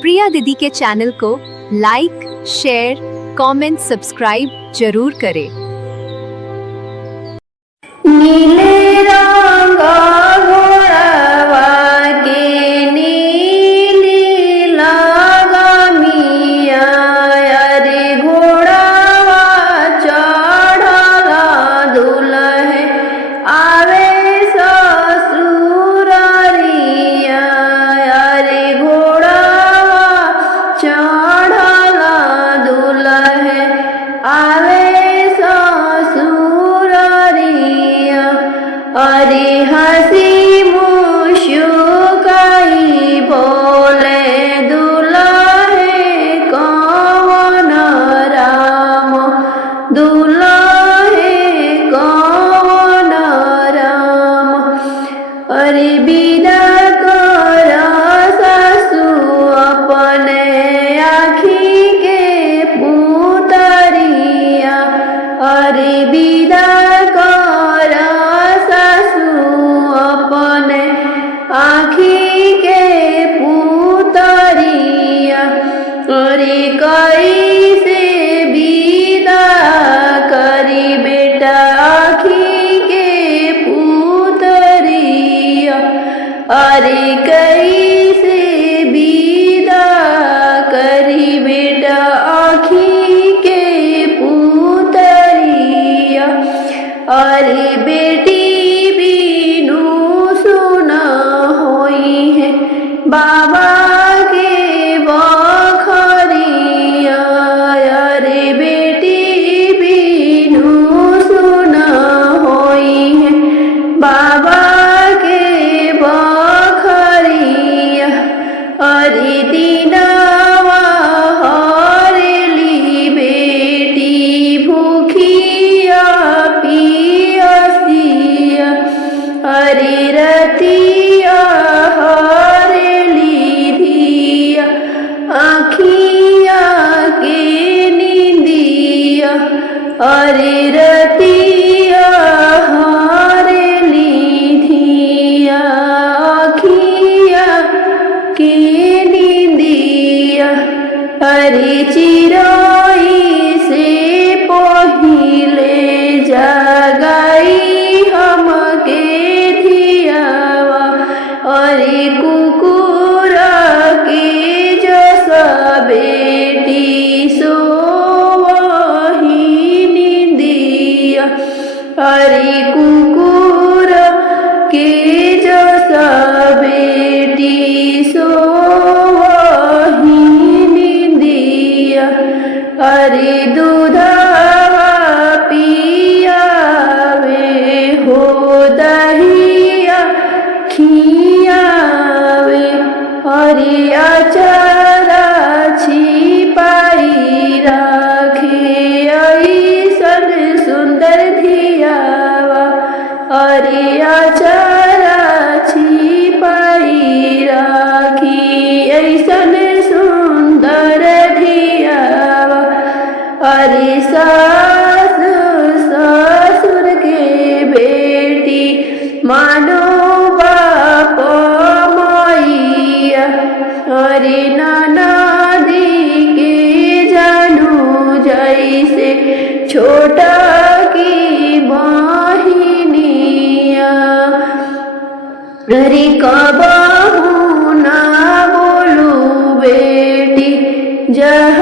प्रिया दीदी के चैनल को लाइक, शेयर, कमेंट, सब्सक्राइब जरूर करें। नीले रंगा घोड़ावा के नीली लगामिया, अरे घोड़ावा चढ़ला दुल्हे आवे ससुरारिया, अरे घोड़ावा चढ़ला दुल्हे आवे ससुरारिया। अरे हंसी मुस्कुराई बोले दुल्हे कौन राम, दुल्हे कौन राम। अरे विदा कर सासू अपने आँखी के पुतरिया, अरे विदा कर सासू अपने आँखी के पुतरिया। अरे कैसे विदा करी बेटा आँखी के पुतरिया, अरे कैसे विदा करी बेटा आँखी के पुतरिया। अरे बेटी बिनु सुना होई है बाबा के बखरिया, अरे बेटी बिनु सुना होई है बाबा के बखरिया। अरे दीनावा हरेली बेटी भूखिया पियसिया, अरे रतिया हरेली धिया आँखिया के नींदिया, अरे रतिया हरेली धिया आँखिया के नींदिया। अरे चिरोई से पहिले जगाई हमके धियावा, अरे कुकुर के जस बेटी सोवही नींदिया, अरे कुकुर के जस बेटी सोवही नींदिया। अरे दूधवा पियावे हो दहिया खियावे, अरे अचारा छिपाई राखे ऐसन सुंदर धियावा, अरे अचारा छिपाई राखी ऐसन सुंदर धियावा। अरे सास ससुर के बेटी मानो बाप मैया, अरे ननदी के जानू जैसे छोटा की बहिनिया। अरे कबहू ना बोलू बेटी जह